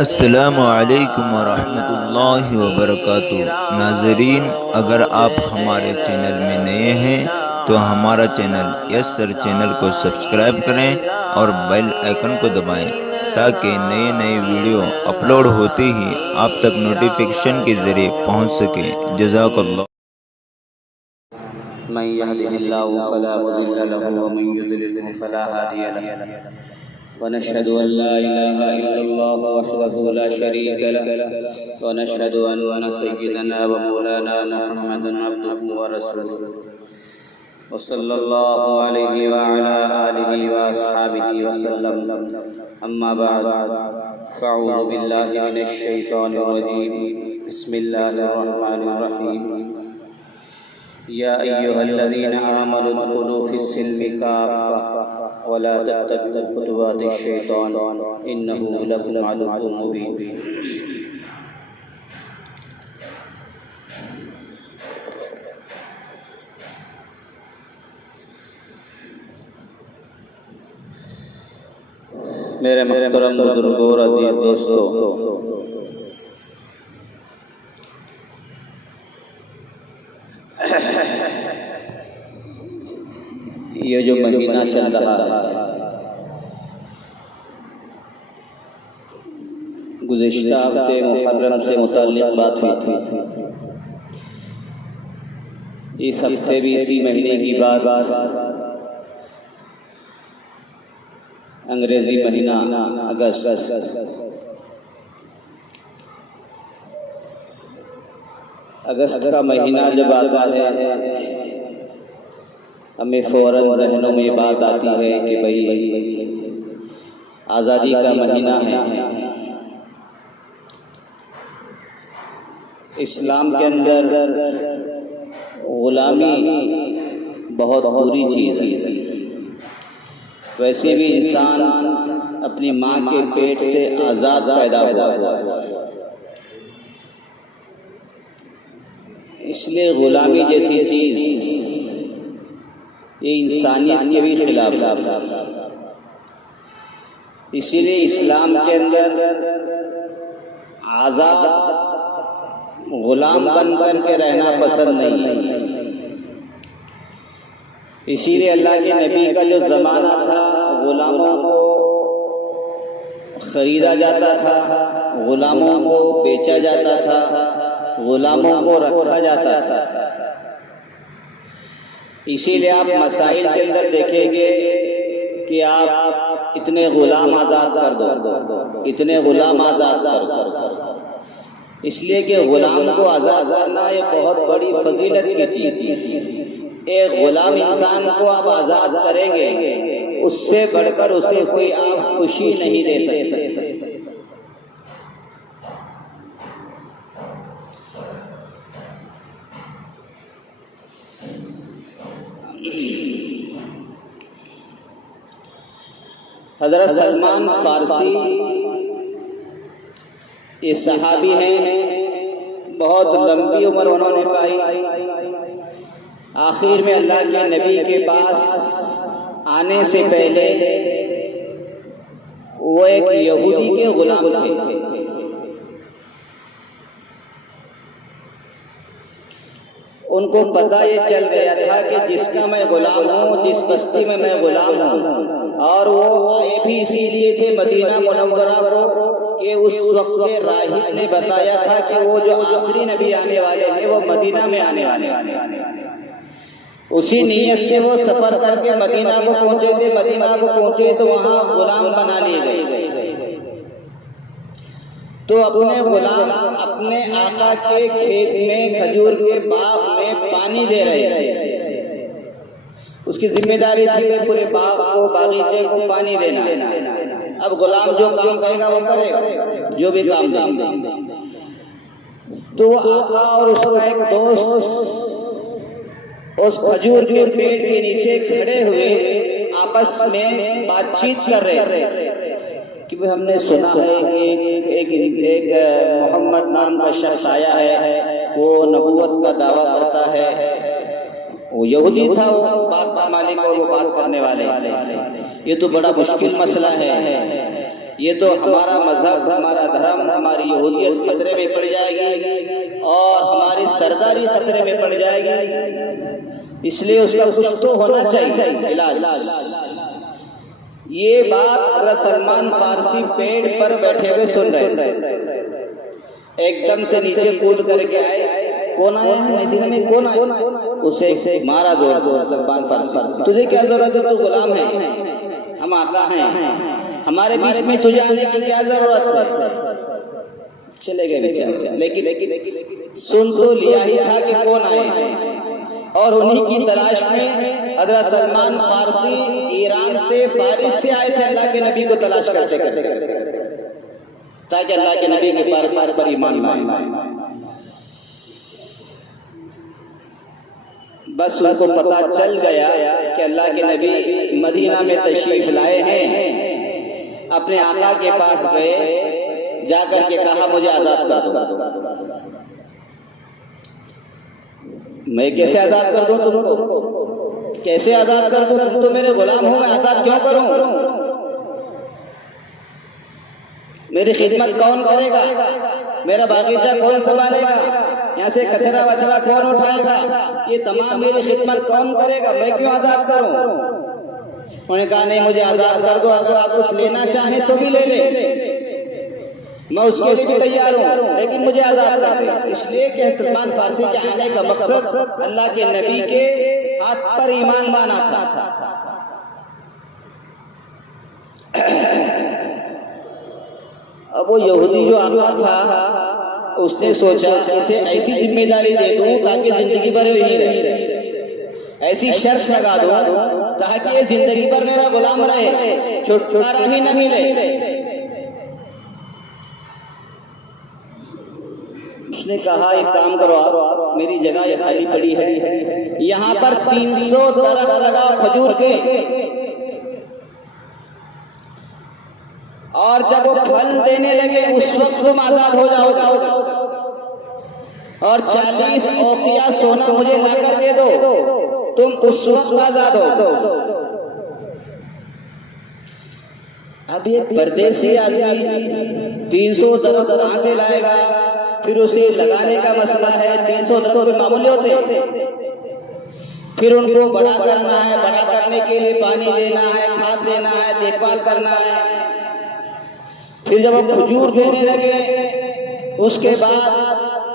अस्सलामु अलैकुम वरहमतुल्लाहि वबरकातुह। नाज़रीन, अगर आप हमारे चैनल में नए हैं तो हमारा चैनल यस सर चैनल को सब्सक्राइब करें और बेल आइकन को दबाएं ताकि नए नए वीडियो अपलोड होते ही आप तक नोटिफिकेशन के ज़रिए पहुंच सके। जज़ाकल्लाह। मन यहदिहिल्लाहु फला मुदिल्ल लहु व मन युद्लिलहु फला हादिय लहु व नशहदु अन ला इलाहा इल्लल्लाह वहदहु ला शरीका लहु व नशहदु अन्ना सय्यिदना व मौलाना मुहम्मदन अब्दुहु व रसूलुहु व सल्लल्लाहु अलैहि व अला आलिहि व अस्हाबिहि व सल्लम। अम्मा बाद, फ़अऊज़ु बिल्लाहि मिनश शैतानिर रजीम। बिस्मिल्लाहिर रहमानिर रहीम। या अय्युहल्लज़ीना आमनु उदख़ुलू फ़िस्सिल्मि काफ़्फ़ा व ला तत्तबिऊ ख़ुतुवातिश शैतान इन्नहु लकुम अदुव्वुम मुबीन। मेरे मोहतरम बुजुर्गों और अज़ीज़ दोस्तों, ये जो महीना चल रहा है, गुज़िश्ता हफ्ते मुहर्रम से मुताल्लिक़ बात हुई थी। इस हफ्ते भी इसी महीने की बात अंग्रेज़ी महीना अगस्त का महीना जब आता है, हमें फ़ौरन ज़हनों में बात आती है कि भाई आज़ादी का महीना है। इस्लाम के अंदर ग़ुलामी बहुत बुरी चीज़ है। वैसे भी इंसान अपनी माँ के पेट से आज़ाद पैदा हुआ है, इसलिए ग़ुलामी जैसी चीज़ ये इंसानियत के भी खिलाफ है। इसीलिए इस्लाम के अंदर आज़ाद ग़ुलाम बन कर के रहना पसंद नहीं है। इसीलिए अल्लाह के नबी का जो ज़माना था, ग़ुलामों को ख़रीदा जाता था, ग़ुलामों को बेचा जाता था, ग़ुलामों को रखा जाता था। इसीलिए आप मसाइल के अंदर देखेंगे कि आप इतने ग़ुलाम आज़ाद कर दो, इतने ग़ुलाम आज़ाद कर दो। इसलिए कि ग़ुलाम को आज़ाद करना ये बहुत बड़ी फजीलत की चीज़ है। एक ग़ुलाम इंसान को आप आज़ाद करेंगे, उससे बढ़कर उसे कोई आप खुशी नहीं दे सकते। हज़रत सलमान फ़ारसी ये सहाबी हैं, बहुत लंबी उम्र उन्होंने पाई। आखिर में अल्लाह के नबी के पास आने से पहले वो एक यहूदी के ग़ुलाम थे। उनको पता ये चल गया था कि जिसका मैं ग़ुलाम हूँ, जिस बस्ती में मैं ग़ुलाम हूँ, और वो आए भी इसीलिए थे मदीना मुनव्वरा को कि उस वक्त के राहिब ने बताया था कि वो जो आखिरी नबी आने वाले हैं वो मदीना में आने वाले। उसी नीयत से वो सफ़र करके मदीना को पहुँचे थे। मदीना को पहुँचे तो वहाँ ग़ुलाम बना लिए गए। तो अपने ग़ुलाम अपने आका के खेत में, खजूर के बाग में पानी दे रहे थे। उसकी जिम्मेदारी थी कि पूरे बाग को, बागीचे को पानी देना। अब ग़ुलाम जो काम करेगा वो करेगा, जो भी काम देगा। तो वो आका और उसका एक दोस्त उस खजूर के पेड़ के नीचे खड़े हुए आपस में बातचीत कर रहे थे कि भाई हमने सुना है कि एक मोहम्मद नाम का शख्स आया है, वो नबूवत का दावा करता है। वो यहूदी था, वो बात का मालिक और वो बात करने वाले। ये तो बड़ा मुश्किल मसला है। ये तो हमारा मजहब, हमारा धर्म, हमारी यहूदियत खतरे में पड़ जाएगी और हमारी सरदारी खतरे में पड़ जाएगी, इसलिए उसका कुछ तो होना चाहिए इलाज। ये बात हज़रत सलमान फारसी पेड़ पर बैठे हुए सुन रहे थे। एकदम से नीचे कूद करके आए, कौन आया है मदीना में, कौन आया? उसे मारा जोर से सलमान फारसी, तुझे क्या जरूरत है, तू गुलाम है, हम आका हैं, हमारे बीच में तुझे आने की क्या जरूरत है? चले गए बेचारे। लेकिन सुन तो लिया ही था कि कौन आए, और उन्हीं की तलाश में हज़रत सलमान फारसी ईरान से, फारिस से आए थे अल्लाह के नबी को तलाश करते करते, ताकि अल्लाह के नबी के पार पर ईमान लाए। बस उनको पता चल गया कि अल्लाह के नबी मदीना में तशरीफ लाए हैं। अपने आका के पास गए, जाकर के कहा मुझे आज़ाद कर दो। मैं कैसे आज़ाद कर दूं तुमको, कैसे आज़ाद कर दूं, तुम तो मेरे गुलाम हो, मैं आज़ाद क्यों करूं? मेरी खिदमत कौन करेगा, मेरा बागीचा कौन संभालेगा, यहाँ से कचरा वचरा कौन उठाएगा, ये तमाम मेरी खिदमत कौन करेगा, मैं क्यों आज़ाद करूं? उन्होंने कहा नहीं, मुझे आज़ाद कर दो, अगर आप कुछ लेना चाहें तो भी ले ले, मैं उसके लिए भी तैयार हूँ, लेकिन मुझे आज़ाद कर दे। इसलिए कि सलमान फारसी के आने का मकसद अल्लाह के नबी के हाथ पर ईमान लाना था। अब वो यहूदी जो आका था, उसने सोचा इसे ऐसी जिम्मेदारी दे दूं ताकि जिंदगी भर यही रहे, ऐसी शर्त लगा दूं ताकि ये जिंदगी भर मेरा गुलाम रहे, छुटकारा ही न मिले। उसने कहा एक काम करो, आप मेरी जगह ये खाली पड़ी है, यहाँ पर 300 दरख्त लगाओ खजूर के, और जब वो फल देने लगे उस वक्त तुम आजाद हो जाओगे, और 40 औकिया सोना मुझे लाकर दे दो, तुम उस वक्त आजाद हो। अब ये परदेसी आदमी 300 दरख्त कहां से लाएगा, फिर उसे लगाने का मसला है, 300 दरख्त कोई मामूली होते, फिर उनको बड़ा करना है, बड़ा करने के लिए पानी देना है, खाद देना है, देखभाल करना है, फिर जब वो खजूर देने लगे उसके बाद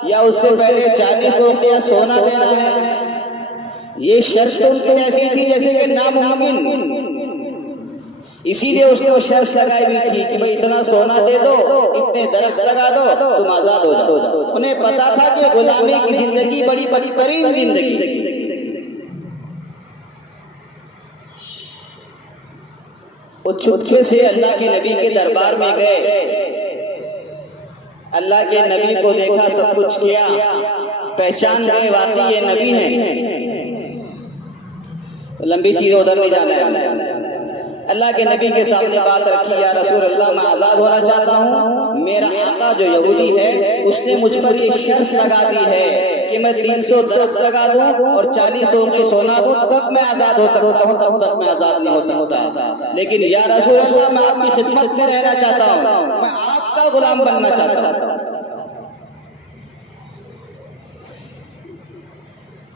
या उससे पहले 40 रुपया सोना देना है। ये शर्त उनकी ऐसी थी जैसे कि नामुमकिन, इसीलिए उसने वो शर्त लगाई हुई थी कि भाई इतना सोना दे दो, इतने दरख्त लगा दो, तुम आजाद हो जाओ। उन्हें पता था कि गुलामी की जिंदगी बड़ी बदतरीन जिंदगी। वो चुपके से अल्लाह के नबी के दरबार में गए, अल्लाह के नबी को देखा, सब कुछ किया, पहचान गए वाकई ये नबी हैं। लंबी चीज उधर नहीं जाना है। अल्लाह के नबी के सामने बात रखी, या रसूल अल्लाह मैं आज़ाद होना चाहता हूँ, मेरा आका जो यहूदी है उसने मुझ पर ये शर्त लगा दी है कि मैं 300 दरख्त लगा दूं और 40 औक़िया सोना दूं, तब मैं आज़ाद हो सकता हूँ, तब तक मैं आज़ाद नहीं हो सकता। लेकिन या रसूल अल्लाह मैं आपकी खिदमत में रहना चाहता हूँ, मैं आपका गुलाम बनना चाहता हूँ।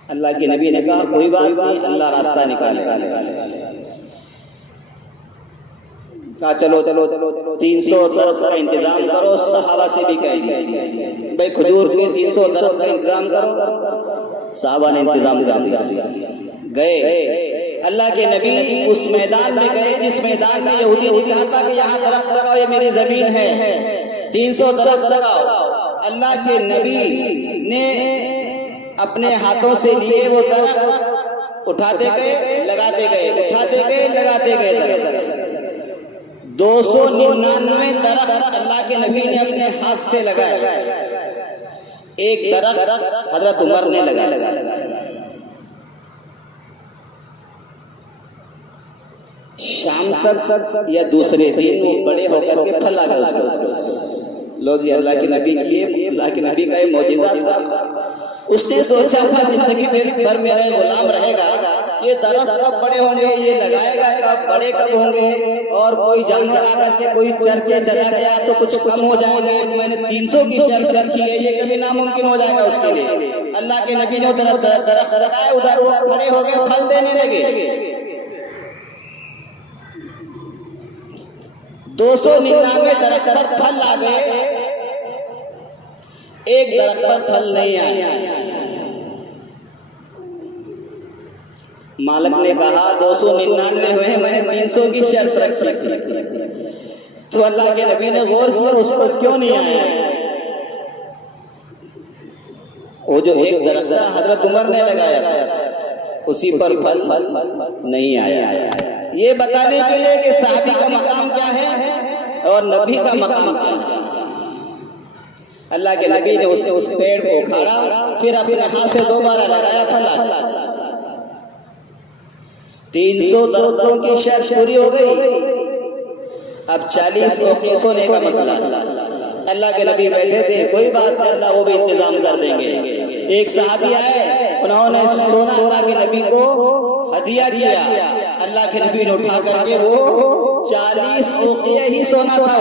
अल्लाह के नबी ने कहा कोई बात नहीं, अल्लाह रास्ता निकालेगा। कहा चलो 300 दरख्त का इंतजाम करो, सहाबा से भी कह दिया भाई खजूर के 300 दरख्त का इंतजाम करो, सहाबा ने इंतजाम कर दिया। गए अल्लाह के नबी उस मैदान में गए जिस मैदान में यहूदी ने कहा था कि यहाँ दरख्त लगाओ, ये मेरी जमीन है, 300 दरख्त लगाओ। अल्लाह के नबी ने अपने हाथों से लिए वो दरख्त, उठाते गए लगाते गए, उठाते गए लगाते गए। 299 दरख्त अल्लाह के नबी ने अपने हाथ से लगाए, एक दरख्त हजरत उमर ने लगाया। शाम तक या दूसरे दिन वो बड़े होकर के फल आ गए उसको। लो जी, अल्लाह के नबी की, अल्लाह के नबी का ये मौजिज़ा था। उसने सोचा था जिंदगी भर मेरा गुलाम रहेगा, ये दरख्त कब बड़े होंगे, ये लगाएगा कब, बड़े कब होंगे, और कोई जानवर आकर के कोई चर के चला गया तो कुछ कम हो जाएंगे, मैंने 300 की शर्त रखी है, ये कभी नामुमकिन हो जाएगा उसके लिए। अल्लाह के नबी ने उधर दरख्त लगाए, उधर वो खड़े हो गए, फल देने लगे। 299 दरख्त पर फल आ गए, एक दरख्त पर फल नहीं आया। मालिक ने कहा 299 हुए हैं, मैंने 300 की शर्त रखी थी। तो अल्लाह के नबी ने गौर किया, उस पर क्यों नहीं आया? वो जो एक दरख्त हजरत उमर ने लगाया था उसी पर फल नहीं आया। ये बताने के लिए कि साहबी का मकाम क्या है और नबी का मकाम क्या है। अल्लाह के नबी ने उससे उस पेड़ को उखाड़ा, फिर अपने हाथ से दोबारा लगाया, फल आ गया। 300 दरख्तों की शर्त पूरी हो गई। अब 40 को सोने का मसला। अल्लाह के नबी बैठे थे, कोई बात नहीं, अल्लाह वो भी इंतजाम कर देंगे। एक सहाबी आए, उन्होंने सोना अल्लाह के नबी को हदिया किया। अल्लाह के नबी ने उठा करके वो 40 औक़िया ही सोना था।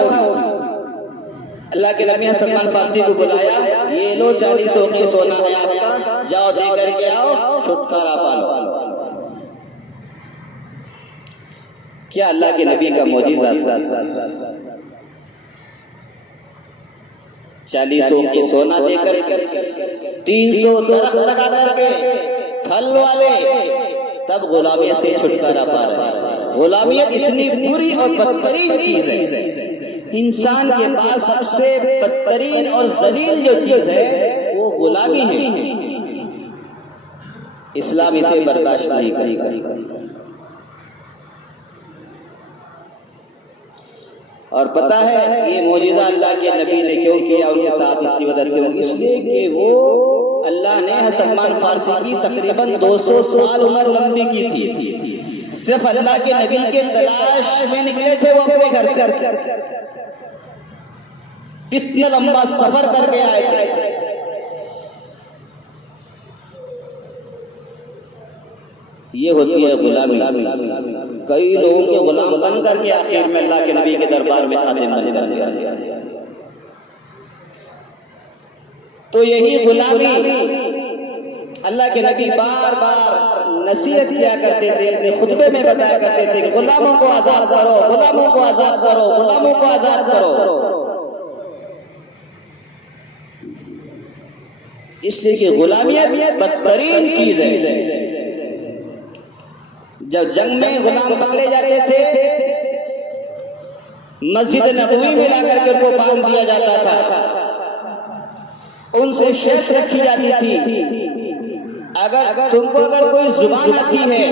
अल्लाह के नबी ने सलमान फारसी को बुलाया, ये लो 40 औक़िया सोना है आपका, जाओ दे करके आओ, छुटकारा पालो। क्या अल्लाह के नबी का मौजिज़ा था। 40 के सोना देकर 300 दरख्त लगा करके फल वाले तब गुलामियत से छुटकारा पा रहे हैं। गुलामियत इतनी बुरी और बदतरीन चीज है। इंसान के पास सबसे बदतरीन और जलील जो चीज है वो गुलामी है। इस्लाम इसे बर्दाश्त नहीं करेगा। और पता है ये मौजिज़ा अल्लाह के नबी ने क्यों किया, उनके साथ इतनी मदद क्यों? इसलिए कि वो अल्लाह ने सलमान फारसी की तकरीबन 200 साल उम्र लंबी की थी। सिर्फ अल्लाह के नबी के तलाश में निकले थे वो अपने घर से। कितना लंबा सफर करके आए थे। ये होती है गुलामी। कई लोगों के गुलाम बन करके आखिर में अल्लाह के नबी के दरबार में खादिम बन कर। तो यही गुलामी अल्लाह के नबी बार बार नसीहत किया करते थे, अपने खुतबे में बताया करते थे, गुलामों को आजाद करो, गुलामों को आजाद करो, गुलामों को आजाद करो। इसलिए कि गुलामियत बदतरीन चीज है। जब जंग में गुलाम पकड़े जाते थे, मस्जिद नबवी में लाकर के उनको बांध दिया जाता था, उनसे शर्त रखी जाती थी, अगर तुमको अगर कोई जुबान आती है,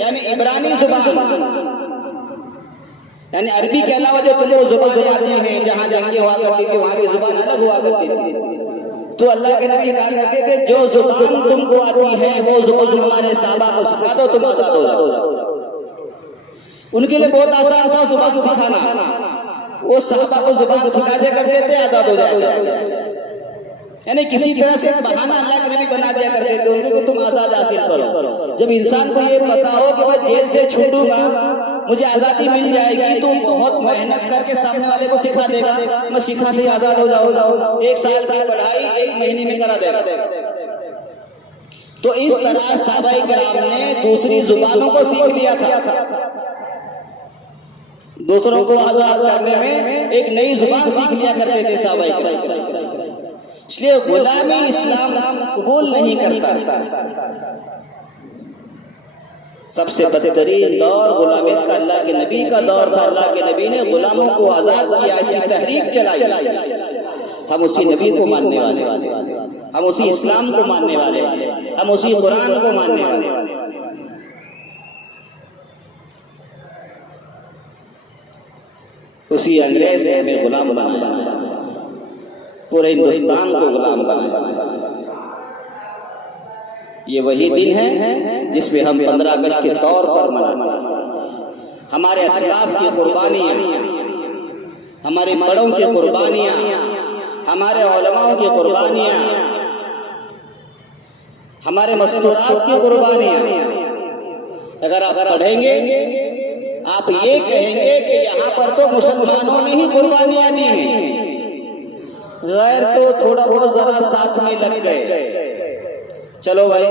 यानी इब्रानी जुबान, यानी अरबी के अलावा जो तुमको जुबानें आती हैं, जहाँ जंगे हुआ करती थी वहां की जुबान अलग हुआ करती थी, तो अल्लाह के नबी कहा करते थे जो जुबान तुमको आती है वो जुबान हमारे साहबा को सिखा दो, तुम आजाद हो जाओ। उनके लिए बहुत आसान था जुबान सिखाना। वो साहबा को जुबान सिखा दिया करते थे, आजाद हो जाते। यानी किसी तरह से बहाना अल्लाह के नबी बना दिया करते थे उनको कि तुम आजाद हासिल करो। जब इंसान को ये पता हो कि मैं जेल से छूटूंगा, मुझे आजादी मिल जाएगी, तो बहुत मेहनत करके सामने वाले को सिखा देगा, मैं सिखा दे आजाद हो जाऊंगा। 1 साल की पढ़ाई 1 महीने में करा देगा। तो इस तरह सहाबाए किराम ने दूसरी जुबानों को सीख लिया था। दूसरों को आजाद करने में एक नई जुबान सीख लिया करते थे सहाबाए किराम। इसलिए गुलामी इस्लाम कबूल नहीं करता। सबसे बदतरीन दौर गुलामी का अल्लाह के नबी का दौर था। अल्लाह के नबी ने गुलामों को आजाद किया, इसकी तहरीक चलाई। हम उसी नबी को मानने वाले, हम उसी इस्लाम को मानने वाले, हम उसी कुरान को मानने वाले। उसी अंग्रेज ने हमें गुलाम बनाया था, पूरे हिंदुस्तान को गुलाम बनाया था। ये वही दिन है जिसमें हम 15 अगस्त के तौर पर मनाते हैं। हमारे असलाफ की कुर्बानियाँ, हमारे बड़ों की कुर्बानियाँ, हमारे उलमाओं की कुर्बानियाँ, हमारे मस्तूरात की कुर्बानियाँ, अगर आप पढ़ेंगे आप ये कहेंगे कि यहाँ पर तो मुसलमानों ने ही कुर्बानियां दी हैं, गैर तो थोड़ा बहुत जरा साथ में लग गए। चलो भाई,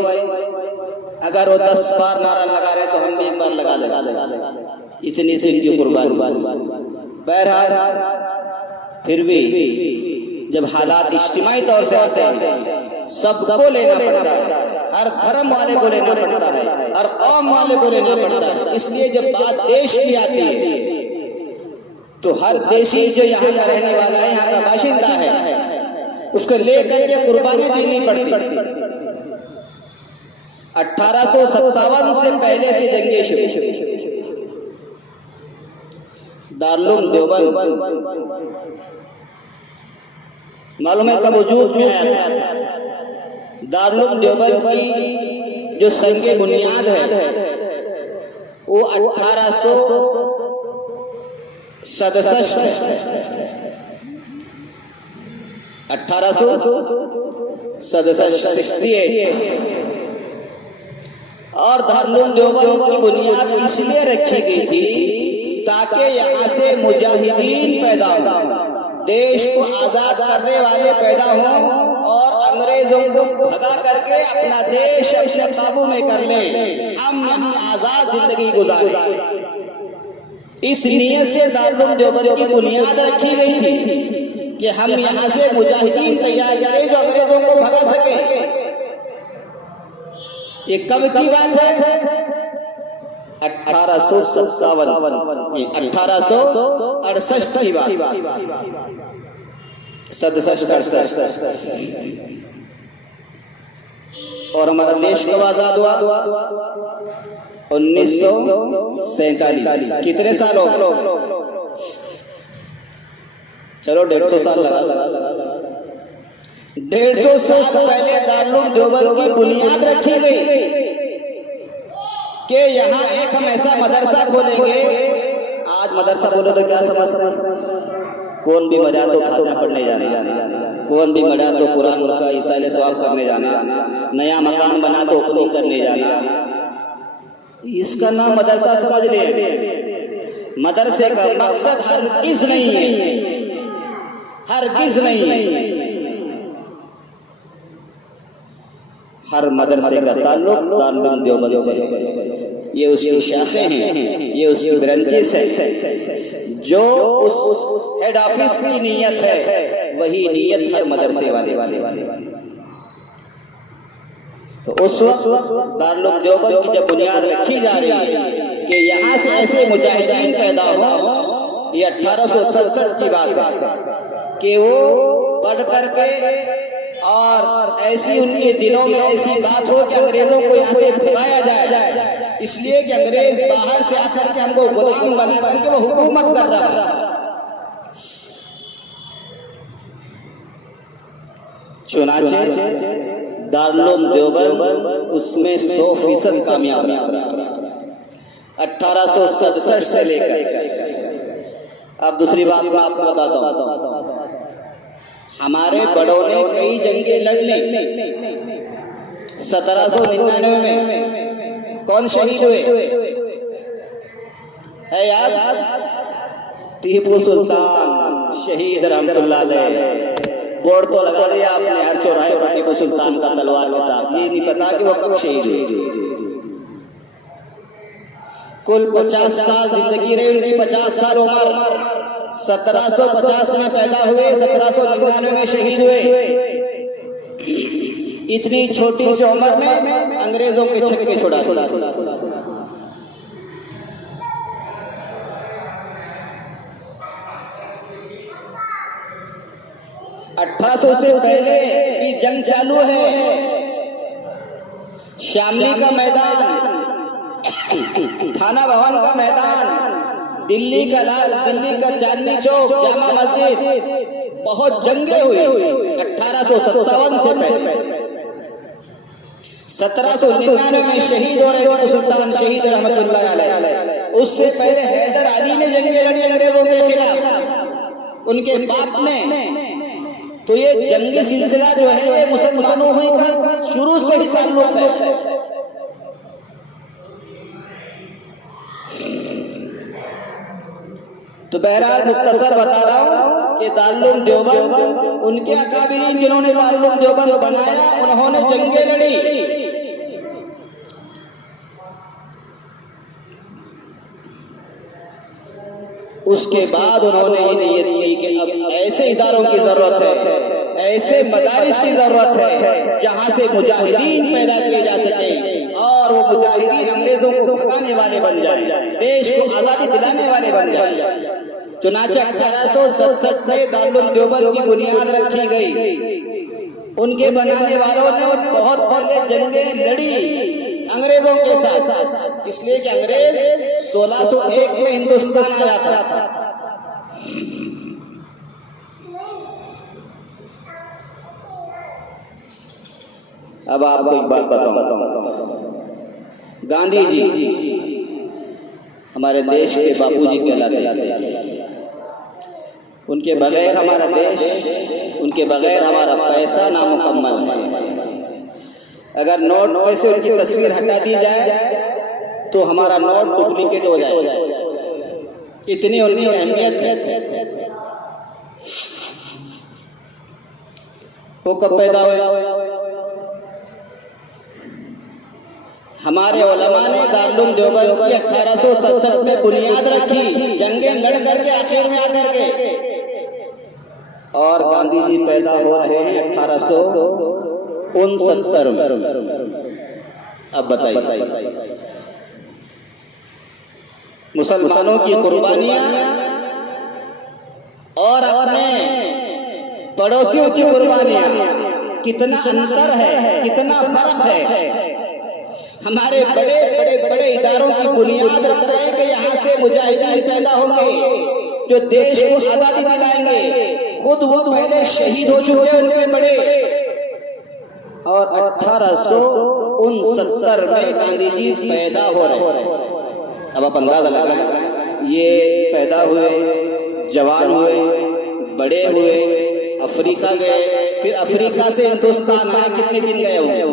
अगर वो 10 बार नारा लगा रहे तो हम भी एक बार लगा दें, इतनी से इनकी कुर्बानी। बहरहाल फिर भी जब हालात इज्तिमाई तौर से आते हैं, सबको लेना पड़ता है, हर धर्म वाले को लेना पड़ता है, हर कौम वाले को लेना पड़ता है। इसलिए जब बात देश की आती है तो हर देशी जो यहाँ का रहने वाला है, यहाँ का बाशिंदा है, उसको लेकर के कुर्बानी देनी पड़ती। 1857 से पहले से जंगे शुरू। दारुल देवबंद मालूम है कब वजूद में आया था? दारुल देवबंद की जो संगे बुनियाद है वो 1867 है। 1868 और दारुल देवबंद की बुनियाद इसलिए रखी गई थी ताकि यहाँ से मुजाहिदीन पैदा हो, देश को आजाद करने वाले पैदा हों और अंग्रेजों को भगा करके अपना देश अपने काबू में कर ले, हम यहाँ आजाद जिंदगी गुजारें। इस नियत से दारुल देवबंद की बुनियाद रखी गई थी कि हम यहाँ से मुजाहिदीन तैयार करें जो अंग्रेजों को भगा सके। ये कब की बात है? 1867 की बात, 67-68। और हमारा देश कब आजाद हुआ? 1947। कितने साल हो गए? चलो 150 साल लगा। 150 साल पहले दारुल देवबंद की बुनियाद रखी गई कि यहाँ एक हम ऐसा मदरसा खोलेंगे। आज मदरसा बोलो तो क्या समझते हैं? कौन भी मरा तो खाजा पढ़ने जाना, कौन भी मरा तो कुरान का इसाले सवाब करने जाना, नया मकान बना तो ओपनिंग करने जाना। इसका नाम मदरसा समझ ले। मदरसे का मकसद हरगिज़ नहीं है, हरगिज़ नहीं है। हर मदरसे का ताल्लुक दारुल देवबंद से है। ये उसकी शाखें हैं, ये उसकी ब्रांचेस है। जो उस हेड ऑफिस की नीयत है वही नीयत हर मदरसे वाले। तो उस वक्त दारुल देवबंद की जब बुनियाद रखी जा रही है कि यहाँ से ऐसे मुजाहिदीन पैदा हो, ये 1867 की बात है कि वो बढ़ करके और ऐसी उनके दिलों में ऐसी बात हो कि अंग्रेजों को यहाँ से भगाया जाए, इसलिए कि अंग्रेज बाहर से आकर के हमको गुलाम बना करके वो हुकूमत कर रहा है। चुनाचे दारुल देवबंद उसमें 100% कामयाब रहा। 1867 से लेकर। अब दूसरी बात मैं आपको बताता हूँ, हमारे बड़ों ने कई जंगे लड़ ली। 1799 में कौन शहीद हुए है यार? टीपू सुल्तान शहीद रहमतुल्लाह अलैह। बोर्ड तो लगा दिया आपने हर चौराहे पर टीपू सुल्तान का तलवार के साथ, ये नहीं पता कि वो कब शहीद हुए। कुल 50 साल जिंदगी रही उनकी, 50 साल उम्र। 1750 में पैदा हुए, 1799 में शहीद हुए। इतनी छोटी सी उम्र में अंग्रेजों के छक्के छुड़ा दिए। 1800 से पहले की जंग चालू है। शामली का मैदान, थाना भवन का मैदान, दिल्ली का लाल, दिल्ली का चांदनी चौक, जामा मस्जिद, बहुत जंगे हुई 1857 से पहले। 1799 में शहीद हो रहे टीपू सुल्तान शहीद रहमतुल्लाह अलैह। उससे पहले हैदर अली ने जंगे लड़ी अंग्रेजों के खिलाफ, उनके बाप ने। तो ये जंगी सिलसिला जो है ये मुसलमानों का शुरू से ही ताल्लुक है। तो बहरहाल मुख्तसर बता रहा हूँ कि दारुल देवबंद उनके अकाबिरीन जिन्होंने दारुल देवबंद बनाया, उन्होंने जंगे लड़ी। उसके बाद उन्होंने ये नियत की कि अब ऐसे इदारों की जरूरत है, ऐसे मदारिस की जरूरत है जहां से मुजाहिदीन पैदा किए जा सके और वो मुजाहिदीन अंग्रेजों को भगाने वाले बन जाए, देश को आजादी दिलाने वाले बन जाए। चुनाचे 1867 में दारुल देवबंद की बुनियाद रखी गई। उनके बनाने वालों ने बहुत पहले जंगें लड़ी अंग्रेजों के साथ, इसलिए कि अंग्रेज 1601 में हिंदुस्तान आया था। अब आपको एक बात बताऊं, गांधी जी हमारे देश के बापूजी कहलाते हैं। उनके बगैर हमारा देश, उनके बगैर हमारा पैसा नामुकम्मल है। अगर नोट में से उनकी तस्वीर हटा दी जाए तो हमारा नोट डुप्लीकेट हो जाए, इतनी उनकी अहमियत है। वो कब पैदा हुए? हमारे उलमा ने दारुल देवबंद की 1867 में बुनियाद रखी, जंगें लड़ करके आखिर में आकर के, और गांधी जी पैदा हो रहे हैं 1869 में। अब बताइए, मुसलमानों की कुर्बानियां और अपने पड़ोसियों की कुर्बानियां, कितना अंतर है, कितना फर्क है। हमारे बड़े बड़े बड़े इदारों की बुनियाद रख रहे हैं कि यहाँ से मुजाहिदीन पैदा होंगे जो देश को आजादी दिलाएंगे। खुद वो पहले शहीद हो चुके हैं उनके बड़े, और 1869 में गांधी जी पैदा हो रहे हैं। अब आप अंदाजा लगाएं, ये पैदा हुए, जवान हुए, बड़े हुए, अफ्रीका गए, फिर अफ्रीका से हिंदुस्तान आए, कितने दिन गए होंगे?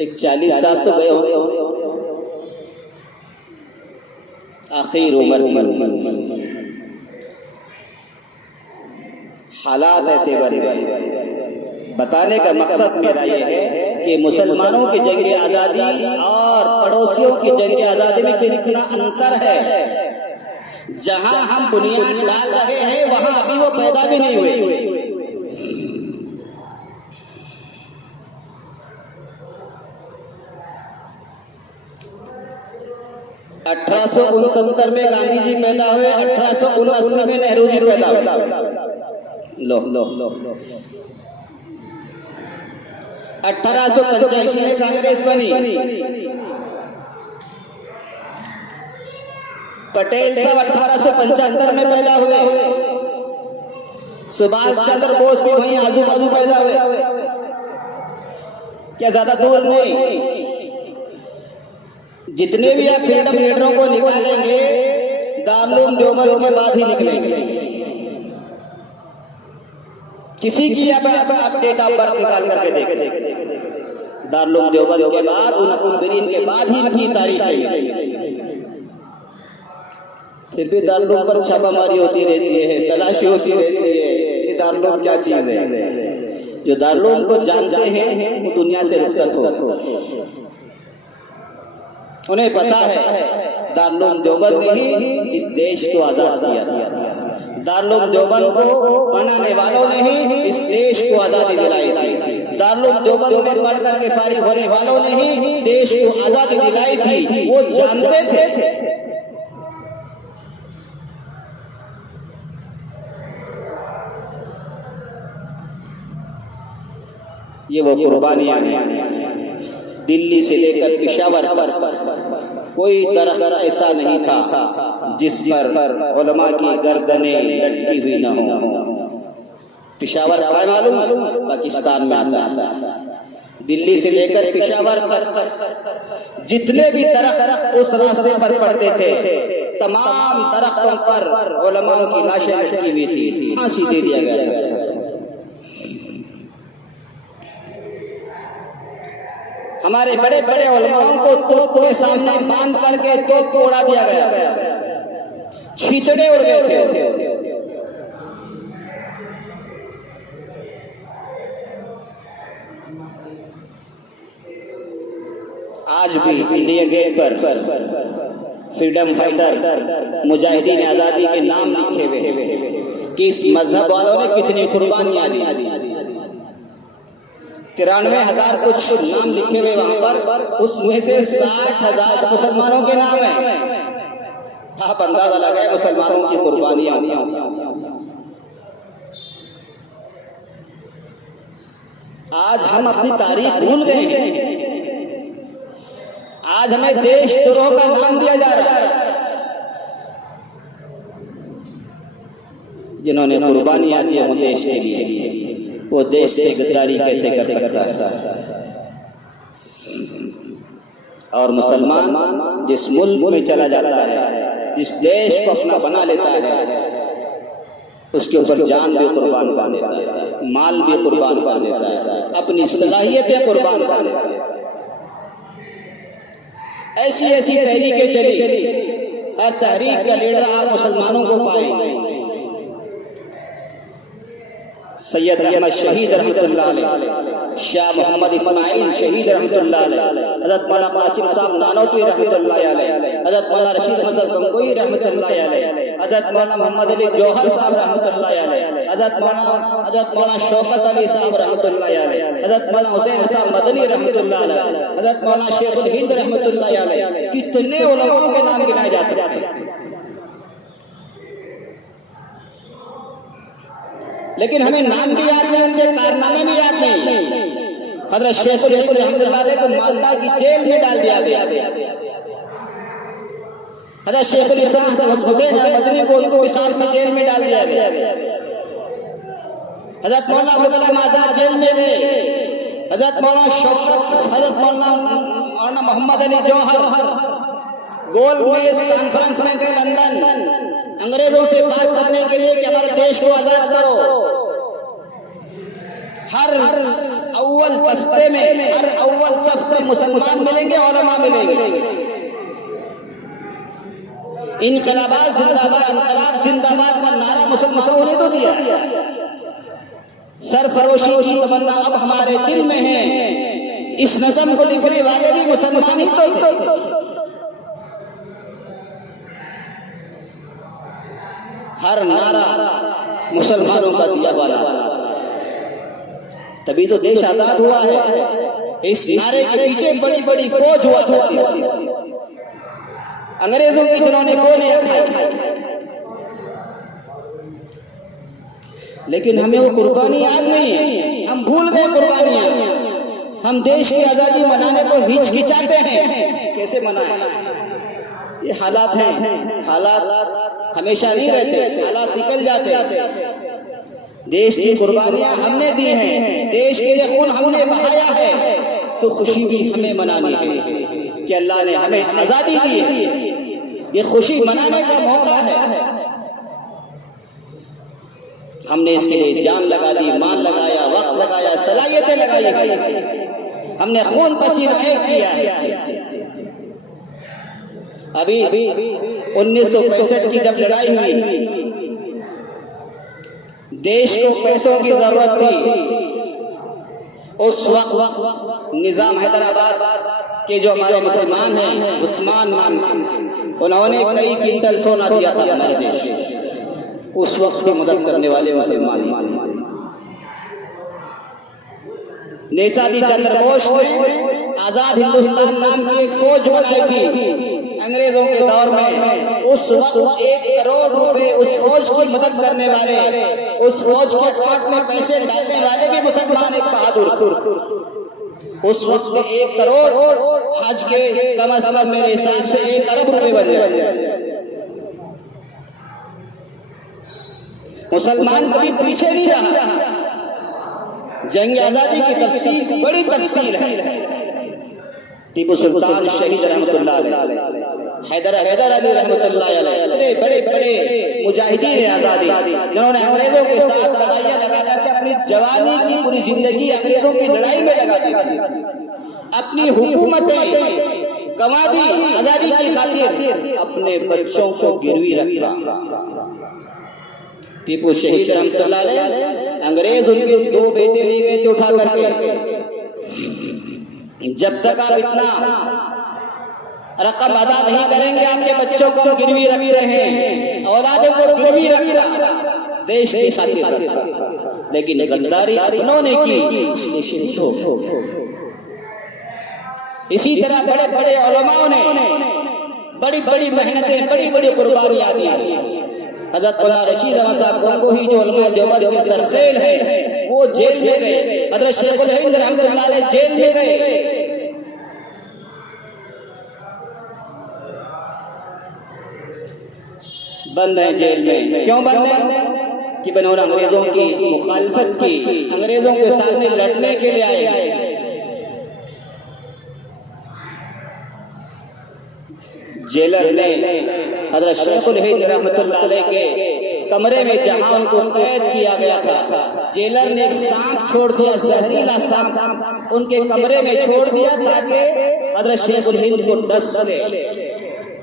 एक 40 साल तो गए होंगे। आखिर उम्र थी, हालात ऐसे बन गए। बताने का मकसद मेरा ये है कि मुसलमानों की जंग आज़ादी और पड़ोसियों की जंग आज़ादी में कितना अंतर है। जहां हम बुनियाद डाल रहे हैं वहां अभी वो पैदा भी नहीं हुए। 1869 में गांधी जी पैदा हुए, 1879 में नेहरू जी पैदा हुए। लो 1885 में कांग्रेस बनी। पटेल साहब 1875 में पैदा हुए। सुभाष चंद्र बोस भी वहीं आजू बाजू पैदा हुए, क्या ज्यादा दूर नहीं। जितने भी आप फ्रीडम लीडरों को निकालेंगे दारुल देवबंद के बाद ही निकलेंगे। किसी की आप डेट ऑफ बर्थ निकाल करके देखें, दारुल देवबंद के बाद, उन अकाबिरीन के बाद ही इनकी तारीख है। फिर भी दारुल पर छापामारी होती रहती है, तलाशी होती रहती है। ये दारुल क्या चीज है? जो दारुल को जानते हैं वो दुनिया से रुखसत हो। उन्हें पता है दारुल देवबंद ने ही इस देश को आजाद किया था। दारुल देवबंद को बनाने वालों ने ही इस देश को आजादी दिलाई थी। दारुल देवबंद में पढ़ करके फारिग होने वालों ने ही देश को आजादी दिलाई थी। वो जानते थे ये वो कुर्बानियां हैं। दिल्ली से लेकर पेशावर तक कोई दरख्त ऐसा नहीं था जिस पर उलमा की गर्दनें लटकी हुई न हो। पेशावर कहाँ मालूम? पाकिस्तान में आता है। दिल्ली से लेकर पेशावर तक जितने भी दरख्त उस रास्ते पर पड़ते थे, तमाम दरख्तों पर उलमाओं की लाशें लटकी हुई थी, फांसी दे दिया गया था। हमारे बड़े बड़े उलमाओं को तोप के सामने बांध करके तोप को उड़ा दिया गया, छींचड़े उड़ गए थे। आज भी इंडिया गेट पर फ्रीडम फाइटर मुजाहिदीन आज़ादी के नाम लिखे हुए कि इस मजहब वालों ने कितनी कुर्बानियां दी। 93,000 कुछ नाम लिखे हुए वहां पर, उसमें से 60,000 मुसलमानों के नाम है। आप अंदाजा लगाए मुसलमानों की कुर्बानियां। आज हम अपनी तारीख भूल गए हैं। आज हमें देशद्रोह का नाम दिया जा रहा है। जिन्होंने कुर्बानियां दी वो देश के लिए, वो देश से गद्दारी कैसे कर सकता है? और मुसलमान जिस मुल्क में चला जाता है, जिस देश को अपना बना लेता है, उसके ऊपर जान भी कुर्बान कर देता है, माल भी कुर्बान कर देता है, अपनी सलाहियतें कुर्बान कर देता है। ऐसी ऐसी तहरीकें चली, हर तहरीक का लीडर आप मुसलमानों को पाएंगे। सैयद अहमद शहीद रहमतुल्लाह अलैह, शाह मोहम्मद इस्माइल शहीद रहमतुल्लाह अलैह, हज़रत मौलाना कासिम साहब नानोतवी रहमतुल्लाह अलैह, हज़रत मौलाना रशीद अहमद गंगोई रहमतुल्लाह अलैह, हज़रत मौलाना मोहम्मद अली जौहर साहब रहमतुल्लाह अलैह, हज़रत मौलाना शौकत अली साहब रहमतुल्लाह अलैह, हज़रत मौलाना हुसैन साहब मदनी रहमतुल्लाह अलैह, हज़रत मौलाना शेखुल हिंद रहमतुल्लाह अलैह, कितने उलमाओं के नाम गिनाए जा सकते हैं। लेकिन हमें नाम भी याद नहीं, उनके कारनामे भी याद नहीं। हज़रत शेखुल हिंद रहमतुल्लाह अलैह को माल्टा की जेल में डाल दिया गया। हज़रत शेखुल इस्लाम हुसैन मदनी को उनको विसाल में जेल में डाल दिया गया। हज़रत मौलाना अबुल कलाम आज़ाद जेल में गए। हज़रत मौलाना शौकत, हज़रत मौलाना मोहम्मद अली जौहर गोल मेज कॉन्फ्रेंस में गए लंदन, अंग्रेजों से बात करने के लिए कि हमारे देश को आजाद करो। हर अव्वल दस्ते में, हर अव्वल सफ में मुसलमान मिलेंगे, उलमा मिलेंगे। इनकलाबाद जिंदाबाद, इनकलाब जिंदाबाद का नारा मुसलमानों ने तो दिया। सरफरोशी की तमन्ना अब हमारे दिल में है। इस नज़म को लिखने वाले भी मुसलमान ही तो थे। हर नारा मुसलमानों का दिया वाला, तभी तो देश आजाद हुआ है। इस नारे के पीछे बड़ी बड़ी फौज हुआ करती थी, अंग्रेजों की जिन्होंने गोलियां खाई। लेकिन हमें वो कुर्बानी याद नहीं है, हम भूल गए कुर्बानियां। हम देश की आजादी मनाने को हिचकिचाते हैं। कैसे मनाएं? ये हालात हैं, हालात हमेशा नहीं रहते, हालात निकल जाते हैं। देश की कुर्बानियां हमने दी हैं, देश के लिए खून हमने बहाया है, तो खुशी भी हमें मनानी है कि अल्लाह ने हमें आज़ादी दी है। ये खुशी मनाने का मौका है। हमने इसके लिए जान लगा दी, माल लगाया, वक्त लगाया, सलाहियतें लगाई, हमने खून पसीना एक किया है। अभी 1965 की जब लड़ाई हुई, देश को पैसों की जरूरत थी। उस वक्त निजाम हैदराबाद के जो हमारे मुसलमान हैं, उस्मान नाम के, उन्होंने कई क्विंटल सोना दिया था हमारे देश। उस वक्त भी मदद करने वाले मुसलमान थे। नेताजी चंद्र बोस ने आजाद हिंदुस्तान नाम की एक फौज बनाई थी अंग्रेजों के दौर में। उस वक्त 1 करोड़ रुपए उस फौज की मदद करने वाले, उस फौज के अकाउंट में पैसे डालने वाले भी मुसलमान एक बहादुर थे। उस वक्त 1 करोड़ हज के कम अज कम मेरे हिसाब से 1 अरब रुपए बन जाए। मुसलमान कभी पीछे नहीं रहा। जंग आजादी की तफसील बड़ी तफसील है। टीपू सुल्तान शहीद रहमतुल्लाह अलैह, हैदर अली रहमतुल्लाह अलैह, बड़े बड़े मुजाहिदीन आज़ादी जिन्होंने अंग्रेजों के साथ लड़ाइयाँ लगा करके अपनी जवानी की पूरी जिंदगी अंग्रेजों की लड़ाई में लगा दी थी। अपनी हुकूमतें गंवा दी आजादी की खातिर, अपने बच्चों को गिरवी रखा। टीपू शहीद रहमतुल्लाह अलैह, अंग्रेज उनके 2 बेटे ले गए थे उठा करके। जब तक आप इतना रकम अदा नहीं करेंगे, आपके बच्चों को हम गिरवी रखते हैं, औलादों को गिरवी रखा, देश की खातिर रखा। लेकिन गद्दारी अपनों ने की, इसलिए शहीद हो गए। इसी तरह बड़े बड़े उलमाओं ने बड़ी बड़ी मेहनतें, बड़ी बड़ी कुर्बानियां दी। हज़रत मौलाना रशीद अहमद साहब गंगोही जो उलमा देवबंद के सरखेल हैं, वो जेल में गए। हज़रत शेखुल हिंद रहमतुल्लाह अलैह जेल में गए। बंद है जेल में। क्यों बंद है? कि उन्होंने अंग्रेजों की मुखालफत की, अंग्रेजों के सामने लड़ने के लिए आए। जेलर ने हज़रत शेखुल हिंद रहमतुल्लाह अलैह के कमरे में जहां उनको कैद किया गया था, जेलर ने एक सांप छोड़ दिया, जहरीला सांप उनके कमरे में छोड़ दिया, ताकि हज़रत शेखुल हिंद को डस ले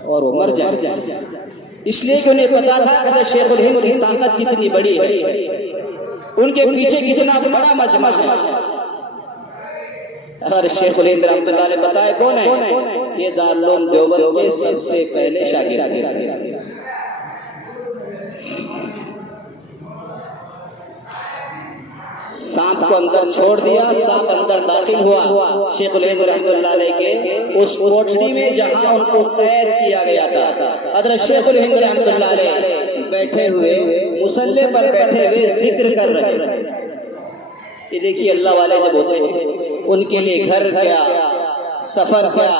और वो मर जाए। इसलिए कि उन्हें पता था कि हज़रत शेखुल हिंद की ताकत कितनी बड़ी है, उनके पीछे कितना बड़ा मजमा है। अगर शेखुल हिंद रहमतुल्लाह अलैह बताए कौन है? ये दारुल उलूम देवबंद के सबसे पहले शागिर्द। सांप को अंदर छोड़ दिया, सांप अंदर दाखिल हुआ शेखुल हिंद रहमतुल्लाह अलैह के उस कोठरी में जहां उनको कैद किया गया था। हज़रत शेखुल हिंद रहमतुल्लाह अलैह बैठे हुए, मुसल्ले पर बैठे हुए जिक्र कर रहे थे। ये देखिए, अल्लाह वाले जब होते हैं, उनके लिए घर क्या, सफर क्या,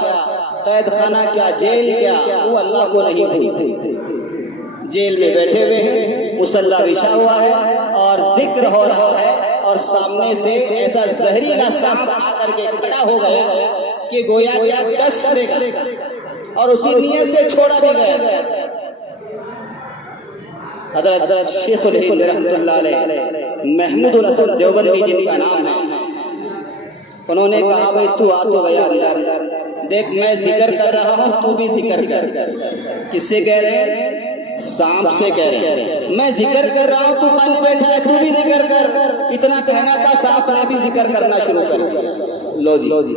कैद खाना क्या, जेल क्या, वो अल्लाह को नहीं भूलते। जेल में बैठे हुए हैं, मुसल्ला बिछा हुआ है और जिक्र हो रहा है, और सामने से ऐसा जहरीला सांप आकर के खड़ा हो गया कि गोया क्या डस लेगा, और उसी नियत से छोड़ा भी गया। हज़रत शेखुल हिंद रहमतुल्लाह अलैह महमूदुल हसन देवबंदी जिनका नाम है, उन्होंने कहा भाई तू आ तो गया अंदर, देख मैं जिक्र कर रहा हूँ, तू भी जिक्र कर। किससे कह रहे हैं? सांप से कह रहे हैं। मैं जिक्र कर रहा हूँ, तू खाली बैठा है, तू भी जिक्र कर। इतना कहना था, सांप ने भी जिक्र करना शुरू कर दिया। लो जी,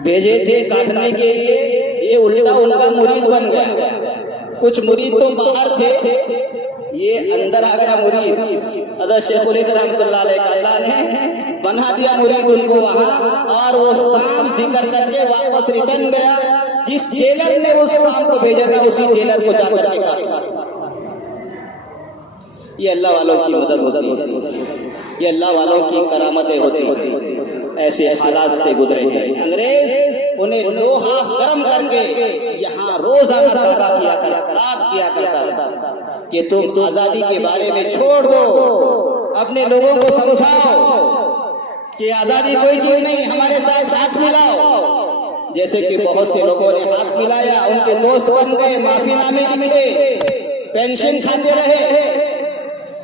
भेजे थे काटने के लिए, ये उल्टा उनका मुरीद बन गया। कुछ मुरीद तो बाहर थे, ये अंदर आ गया मुरीद। हज़रत शेखुल हिंद रहमतुल्लाह अलैह का अल्लाह ने बना दिया मुरीद उनको वहां, और वो सांप जिक्र करके वापस रिटर्न गया। जिस जेलर ने उस सांप को भेजा था, उसी जेलर को जाकर के काटा। ये अल्लाह वालों की मदद होती है, ये अल्लाह वालों की करामतें होती हैं। ऐसे हालात से गुजरे हैं। अंग्रेज उन्हें लोहा गर्म करके यहाँ रोजाना तागा किया करता था कि तुम आजादी के बारे में छोड़ दो, अपने लोगों को समझाओ कि आजादी कोई चीज नहीं, हमारे साथ हाथ मिलाओ। जैसे कि बहुत से लोगों ने हाथ मिलाया, उनके दोस्त बन गए, माफीनामे लिखे, पेंशन खाते रहे,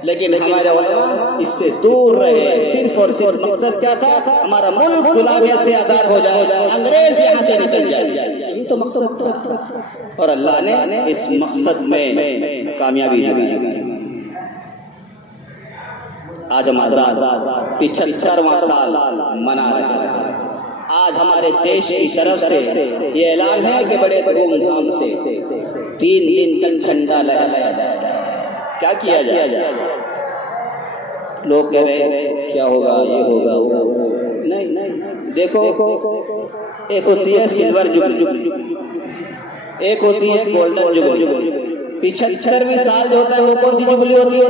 लेकिन हमारे उलमा इससे दूर रहे। सिर्फ और सिर्फ मकसद क्या था? हमारा मुल्क गुलामी से आजाद हो जाए, अंग्रेज यहाँ से निकल जाए, यही तो मकसद था। और अल्लाह ने इस मकसद में कामयाबी दी। आज हम आजाद 75वां साल मना रहे हैं। आज हमारे देश की तरफ से ये ऐलान है कि बड़े धूमधाम से 3 दिन तक झंडा लहराया जाए। क्या किया जाए? लोग कह रहे क्या होगा, ये होगा, वो नहीं। देखो, एक होती है सिल्वर जुबली, एक होती है गोल्डन जुबली। 75वीं साल जो होता है वो कौन सी जुबली होती है?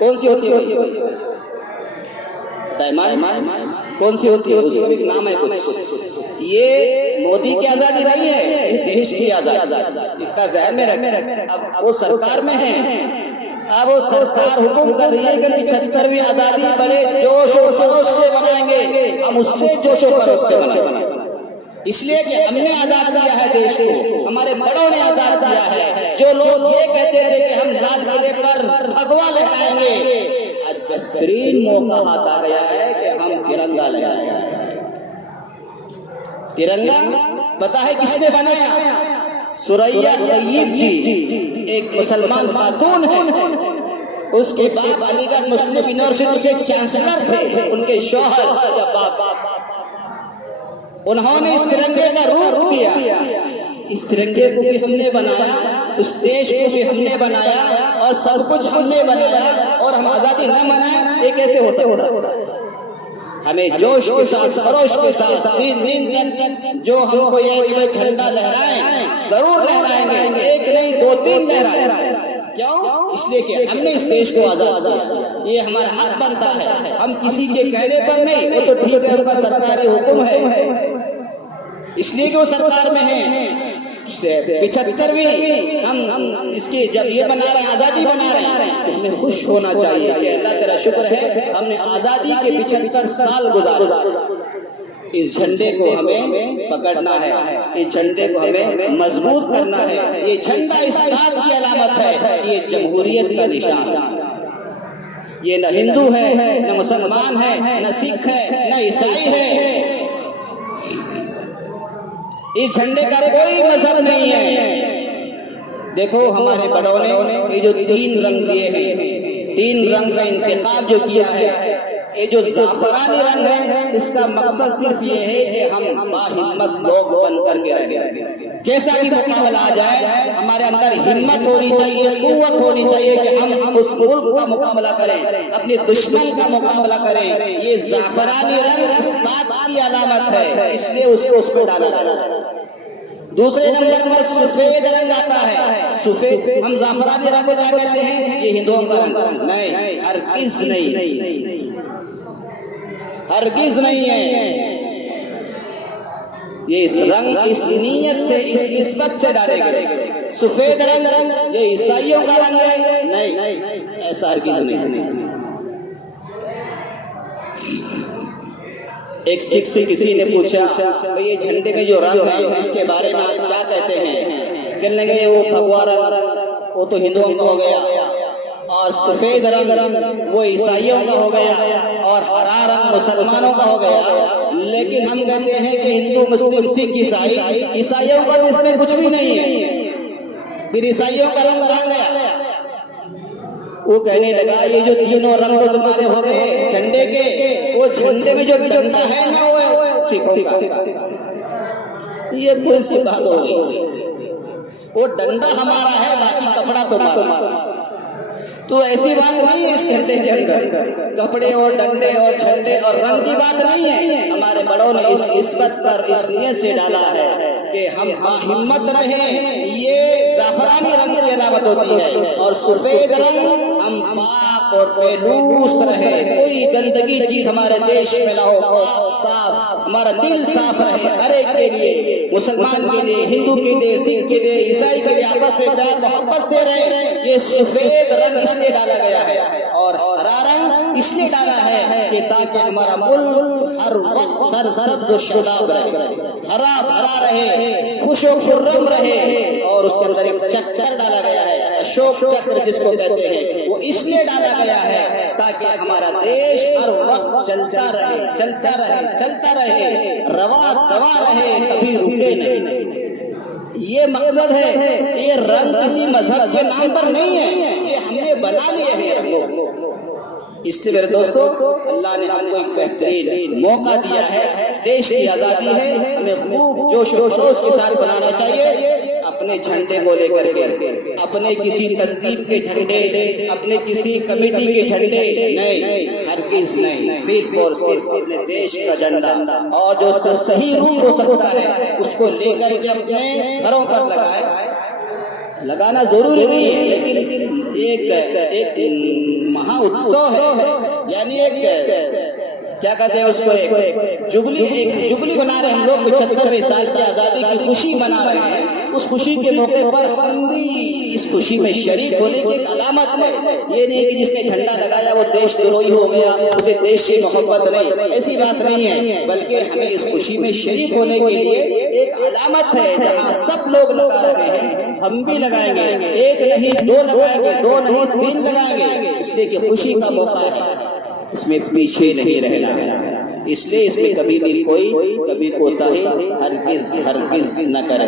कौन सी होती है? डायमंड कौन सी होती है? उसका भी एक नाम है कुछ। ये मोदी की आजादी नहीं है, ये देश की आजादी, इतना ज़हन में रख। अब वो सरकार में है, अब वो सरकार हुक्म कर रही है कि 75वीं आजादी बड़े जोश और खरोश से मनाएंगे। हम उससे जोश और खरोश से मनाएंगे, इसलिए कि हमने आजाद किया है देश को, हमारे बड़ों ने आजाद किया है। जो लोग ये कहते थे कि हम लाल किले पर भगवा लहराएंगे, आज बेहतरीन मौका हाथ आ गया है कि हम तिरंगा लगाएंगे। तिरंगा पता है किसने बनाया? सुरैया तैयब जी, एक मुसलमान खातून है। उसके बाप अलीगढ़ मुस्लिम यूनिवर्सिटी के चांसलर थे, उनके शौहर या बाप। उन्होंने इस तिरंगे का रूप दिया। इस तिरंगे को भी हमने बनाया, उस देश को भी हमने बनाया और सब कुछ हमने बनाया और हम आजादी न मनाए, ये कैसे हो सकता? हमें जोश के साथ, खरोश के साथ 3 दिन तक जो हमको ये कि भाई झंडा लहराएं, जरूर लहराएंगे, एक नहीं 2-3 लहराएं। क्यों? इसलिए कि हमने इस देश को आजाद किया, ये हमारा हक बनता है। हम किसी के कहने पर नहीं, वो तो ठीक है, उनका सरकारी हुक्म है, इसलिए कि वो सरकार में है। 75वीं हम इसकी जब ये बना रहे हैं, आजादी बना रहे हैं, तो हमें खुश होना चाहिए कि अल्लाह तेरा शुक्र है हमने आजादी के 75 साल गुजारे। इस झंडे को हमें पकड़ना है, इस झंडे को हमें मजबूत करना है। ये झंडा इस बात की अलामत है, ये जमहूरियत का निशान है। ये न हिंदू है, न मुसलमान है, न सिख है, न ईसाई है। इस झंडे का कोई मजहब नहीं है। देखो हमारे बड़ों ने ये जो 3 रंग दिए हैं, 3 रंग का इंतखाब जो किया है, ये जो ज़ाफ़रानी रंग है, इसका मकसद सिर्फ ये है कि हम बाहिम्मत लोग बन करके रहें। कैसा भी मुकाबला आ जाए, हमारे अंदर हिम्मत होनी चाहिए, कुव्वत होनी चाहिए कि हम उस मुल्क का मुकाबला करें, अपने दुश्मन का मुकाबला करें। ये ज़ाफ़रानी रंग इस बात की अलामत है, इसलिए उसको उस पर डाला जाए। दूसरे नंबर पर सफेद रंग आता है। सफेद, हम ज़ाफ़रानी रंग को क्या कहते हैं? ये हिंदुओं का रंग नहीं, हरगिज़ नहीं, हरगिज़ नहीं है। ये इस रंग, इस नीयत से, इस निस्बत से डाले गए। सफेद रंग ये ईसाइयों का रंग है, नहीं, ऐसा हरगिज़ नहीं। एक सिख से किसी ने पूछा, ये झंडे में जो रंग है इसके बारे में आप क्या कहते हैं? कहने लगे वो भगवा रंग वो तो हिंदुओं का हो गया, और सफेद रंग वो ईसाइयों का हो गया, और हरा रंग मुसलमानों का हो गया। लेकिन हम कहते हैं कि हिंदू, मुस्लिम, सिख, ईसाई, ईसाइयों का तो इसमें कुछ भी नहीं है, फिर ईसाइयों का रंग कहाँ गया? वो कहने लगा ये जो 3 रंग तो तुम्हारे हो गए झंडे के, वो झंडे में जो डंडा है ना वो सिखों का। ये कौन सी बात हो गई? वो डंडा हमारा है, बाकी कपड़ा तुम्हारा। तो ऐसी बात नहीं है इस झंडे के अंदर, कपड़े और डंडे और झंडे और रंग की बात नहीं है। हमारे बड़ों ने इस निस्बत पर इस नियत से डाला है कि हम बाहिम्मत रहें। ये ज़ाफ़रानी रंग की अलामत होती है, और सफेद रंग हम पाक और बेलूस रहे, कोई गंदगी चीज हमारे देश में ना हो, पाक साफ, हमारा दिल साफ रहे हर एक के लिए, मुसलमान के लिए, हिंदू के लिए, सिख के लिए, ईसाई के लिए, आपस में प्यार मोहब्बत से रहे। ये सफेद रंग इसलिए डाला गया है, और हरा रंग इसलिए डाला है कि ताकि हमारा मुल्क हर वक्त सरसब्ज़ और शादाब रहे, हरा भरा रहे, खुशो खुर्रम रहे। और उसके अंदर एक चक्कर डाला गया है, अशोक चक्र जिसको कहते हैं, वो इसलिए डाला गया है ताकि हमारा देश हर वक्त चलता रहे, चलता रहे, चलता रहे, रवा दवा रहे, कभी रुके नहीं। ये मकसद है। ये रंग किसी मजहब के नाम पर नहीं है, ये हमने बना लिए हैं हम लोग। इसलिए मेरे दोस्तों, अल्लाह ने हमको एक बेहतरीन मौका दिया है, देश की आज़ादी है, हमें खूब जोश और खरोश के साथ बनाना चाहिए। अपने झंडे को लेकर के, अपने किसी तंजीम के झंडे, अपने किसी कमेटी के झंडे नहीं, हरगिज़ नहीं, सिर्फ और सिर्फ अपने देश का झंडा, और जो उसका सही रूप हो सकता है उसको लेकर के अपने घरों पर लगाए। लगाना जरूरी नहीं है, लेकिन एक महा उत्सव है, यानी एक क्या कहते हैं उसको, एक जुबली बना रहे हैं हम लोग। 75वें साल की आज़ादी की खुशी मना रहे हैं। उस खुशी के मौके पर हम भी इस खुशी में शरीक होने की एक अलामत है। ये नहीं कि जिसने झंडा लगाया वो देशद्रोही हो गया, उसे देश से मोहब्बत नहीं, ऐसी बात नहीं है। बल्कि हमें इस खुशी में शरीक होने के लिए एक अलामत है, जहाँ सब लोग लगा रहे हैं, हम भी लगाएंगे। एक नहीं 2 लगाएंगे, 2 नहीं 3 लगाएंगे, इसलिए कि खुशी का मौका है, इसमें पीछे नहीं रहना है। इसलिए इसमें कभी भी कभी कोताही हरगिज न करे।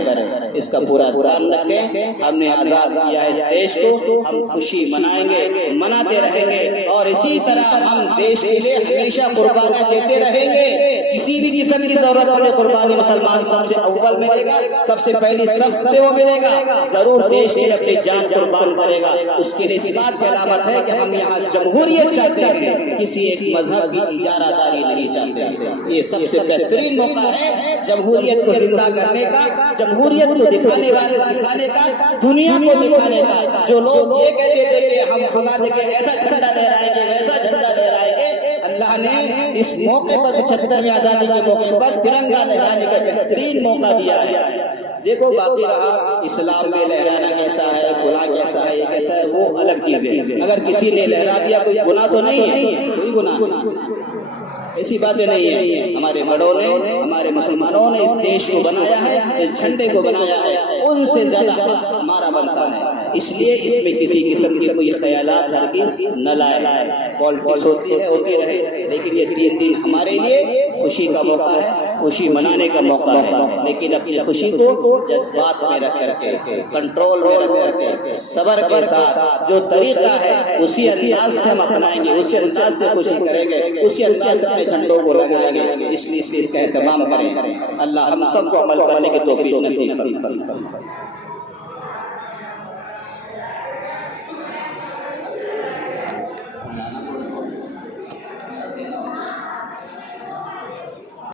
इसका पूरा ध्यान रखें। हमने आज़ाद किया है इस देश को, हम खुशी मनाएंगे, मनाते रहेंगे और इसी तरह हम देश के लिए हमेशा कुर्बानियां देते रहेंगे। किसी भी किस्म की जरूरत पड़े कुर्बानी मुसलमान सबसे अव्वल मिलेगा, सबसे पहली सफ पे वो मिलेगा, जरूर देश के लिए अपनी जान कुर्बान करेगा। उसके लिए इस बात की अलामत है कि हम यहाँ जमहूरियत चाहते हैं, किसी एक मजहब की इजारादारी नहीं चाहते। ये सबसे बेहतरीन मौका है जमहूरियत को जिंदा करने का, जमहूरियत को दिखाने का, दुनिया को दिखाने का। जो लोग ये कहते थे कि हम फला जगह ऐसा झंडा लहराएंगे, वैसा झंडा लहराएंगे, अल्लाह ने इस मौके पर 75वीं आजादी के मौके पर तिरंगा लहराने का बेहतरीन मौका दिया है। देखो बाकी रहा इस्लाम में लहराना कैसा है, फुला कैसा है, ये कैसा है, वो अलग चीज है। अगर किसी ने लहरा दिया कोई गुनाह तो नहीं है, कोई गुनाह नहीं, ऐसी बातें नहीं है। हमारे बड़ों ने, हमारे मुसलमानों ने इस देश को बनाया है, इस झंडे को बनाया है, उनसे ज्यादा हक हमारा बनता है। इसलिए इसमें किसी किस्म की कोई ख्यालात हरगिज़ न लाए। पॉलिटिक्स होती रहे, लेकिन ये 3 दिन हमारे लिए खुशी का मौका है, खुशी मनाने का मौका है। लेकिन अपनी खुशी को जज्बात में रख करके, कंट्रोल में रख करके, सब्र के साथ जो तरीका है उसी अंदाज से हम अपनाएंगे, उसी अंदाज से खुशी करेंगे, उसी अंदाज से अपने झंडों को लगाएंगे। इसलिए इसका एहतमाम करें। अल्लाह हम सबको अमल करने की तौफीक नसीब फरमाए।